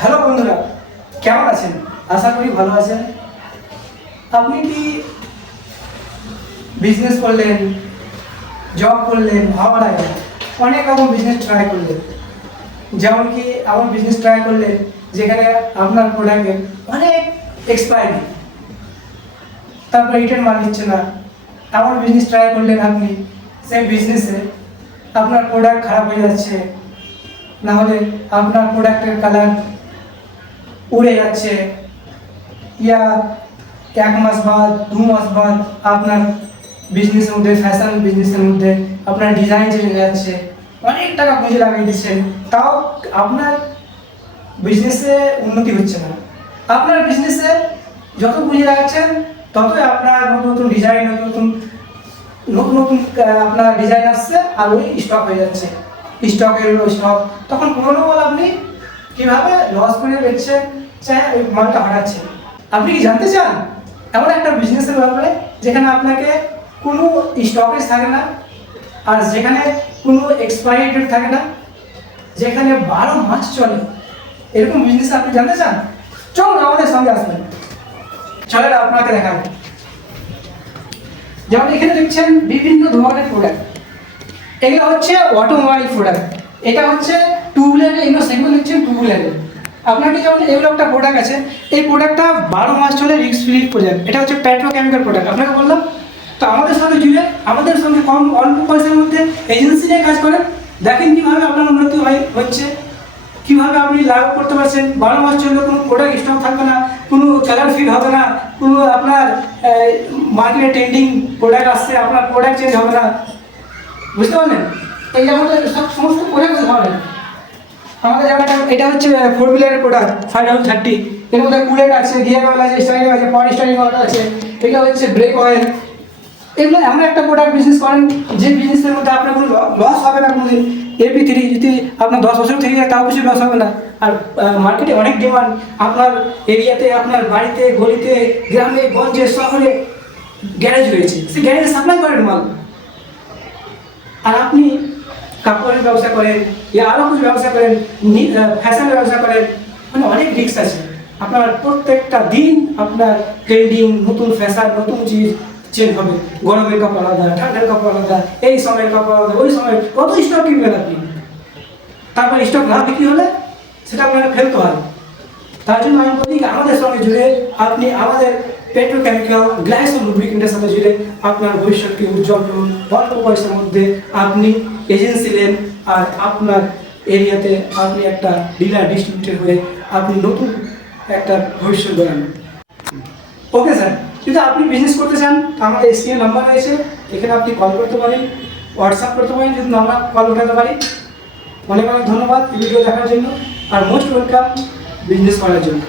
Hello বন্ধুরা, কেমন আছেন? আশা করি ভালো আছেন। আপনি কি বিজনেস করলেন জব করলেন ভালো লাগে অনেক রকম বিজনেস ট্রাই করলেন। যেমন কি এমন বিজনেস ট্রাই করলেন যেখানে আপনার প্রোডাক্টের অনেক এক্সপায়ারি তারপর রিটার্ন মাল নিচ্ছে না। এমন বিজনেস ট্রাই করলেন আপনি, সেই বিজনেসে আপনার প্রোডাক্ট খারাপ হয়ে যাচ্ছে। না হলে আপনার প্রোডাক্টের কালার উড়ে যাচ্ছে। ইয়া, এক মাস বাদ, দু মাস বাদ আপনার বিজনেসের মধ্যে ফ্যাশন বিজনেসের মধ্যে আপনার ডিজাইন চলে যাচ্ছে। অনেক টাকা পুঁজি লাগিয়ে দিচ্ছেন। তাও আপনার বিজনেসে উন্নতি হচ্ছে না। আপনার বিজনেসে যত পুঁজি লাগাচ্ছেন ততই আপনার নতুন নতুন ডিজাইন নতুন নতুন নতুন নতুন আপনার ডিজাইন আসছে আর ওই স্টক হয়ে যাচ্ছে। স্টকের স্টক তখন পুরোনো মাল আপনি কীভাবে লস করে বেচছেন চাই ওই মালটা হারাচ্ছেন আপনি কি জানতে চান? এমন একটা বিজনেসের ব্যাপারে যেখানে আপনাকে কোনো স্টকেজ থাকে না, আর যেখানে কোনো এক্সপায়ারি ডেট থাকে না, যেখানে বারো মাস চলে। এরকম বিজনেস আপনি জানতে চান? চলুন আমাদের সঙ্গে আসবেন চলেন আপনাকে দেখাবো। যেমন এখানে দেখছেন বিভিন্ন ধরনের প্রোডাক্ট এগুলো হচ্ছে অটোমোবাইল প্রোডাক্ট এটা হচ্ছে টু হুইলারের এগুলো সেগুলো দেখছেন টু হুইলারের আপনাকে যেমন এগুলো একটা প্রোডাক্ট আছে, এই প্রোডাক্টটা বারো মাস চলে রিক্স ফ্রি প্রোডাক্ট এটা হচ্ছে পেট্রোকেমিক্যাল প্রোডাক্ট আপনাকে বললাম, তো আমাদের সঙ্গে জুড়ে, আমাদের সঙ্গে কম, অল্প পয়সার মধ্যে এজেন্সি নিয়ে কাজ করেন। দেখেন কীভাবে আপনার উন্নতি হয়, হচ্ছে। কীভাবে আপনি লাভ করতে পারছেন। বারো মাস চললে কোনো প্রোডাক্ট স্টক থাকবে না, কোনো কালার ফিট হবে না, কোনো আপনার মার্কেটে ট্রেন্ডিং প্রোডাক্ট আসছে, আপনার প্রোডাক্ট চেঞ্জ হবে না। বুঝতে পারলেন? এই যে আমাদের সব সমস্ত প্রোডাক্ট আমাদের যেমন এটা- হচ্ছে ফোর হুইলারের প্রোডাক্ট ফাইভ হাউস থার্টি এর মধ্যে কুলেট আছে গিয়ার অয়েল আছে স্টারিং আছে পাওয়ার স্টারিং অয়েল আছে এটা হচ্ছে ব্রেক অয়েল এগুলো এমন একটা প্রোডাক্ট বিজনেস করেন, যে বিজনেসের মধ্যে আপনার কোনো লস হবে না কোনোদিন। এপি থ্রি যদি আপনার দশ বছর থেকে তাও কিছু লস হবে না। আর মার্কেটে অনেক ডিমান্ড আপনার এরিয়াতে, আপনার বাড়িতে, গলিতে, গ্রামে, গঞ্জে, শহরে গ্যারেজ রয়েছে। সেই গ্যারেজে সাপ্লাই করেন মাল। আর আপনি কাপড়ের ব্যবসা করেন, ইয়া আরও কিছু ব্যবসা করেন ফ্যাশনের ব্যবসা করেন মানে অনেক রিক্স আছে। আপনার প্রত্যেকটা দিন আপনার ট্রেন্ডিং নতুন ফ্যাশন নতুন চিজ চেঞ্জ হবে। গরমের কাপড় আলাদা, ঠান্ডার কাপড় আলাদা, এই সময়ের কাপড় আলাদা, ওই সময় কত স্টক কিনবেন আপনি? তারপর স্টক না বিক্রি হলে সেটা আপনাকে ফেলতে হয়। তার জন্য আমি বলি আমাদের সঙ্গে জুড়ে আপনি আমাদের পেট্রোকেমিক্যাল গ্লাস লুব্রিকেন্টের সাথে জুড়ে আপনার ভবিষ্যৎকে উজ্জ্বল করুন। অল্প পয়সার মধ্যে আপনি এজেন্সি নেন আর আপনার এরিয়াতে আপনি একটা ডিলার ডিস্ট্রিবিউটর হয়ে আপনি নতুন একটা ভবিষ্যৎ গড়ান ওকে স্যার, যদি আপনি বিজনেস করতে চান, আমাদের স্ক্রিনে নাম্বার রয়েছে, এখানে আপনি কল করতে পারেন হোয়াটসঅ্যাপ করতে পারেন, যদি আমরা কল উঠাতে পারি। অনেক অনেক ধন্যবাদ ভিডিও দেখার জন্য। আর মোস্ট ওয়েলকাম বিজনেস করার জন্য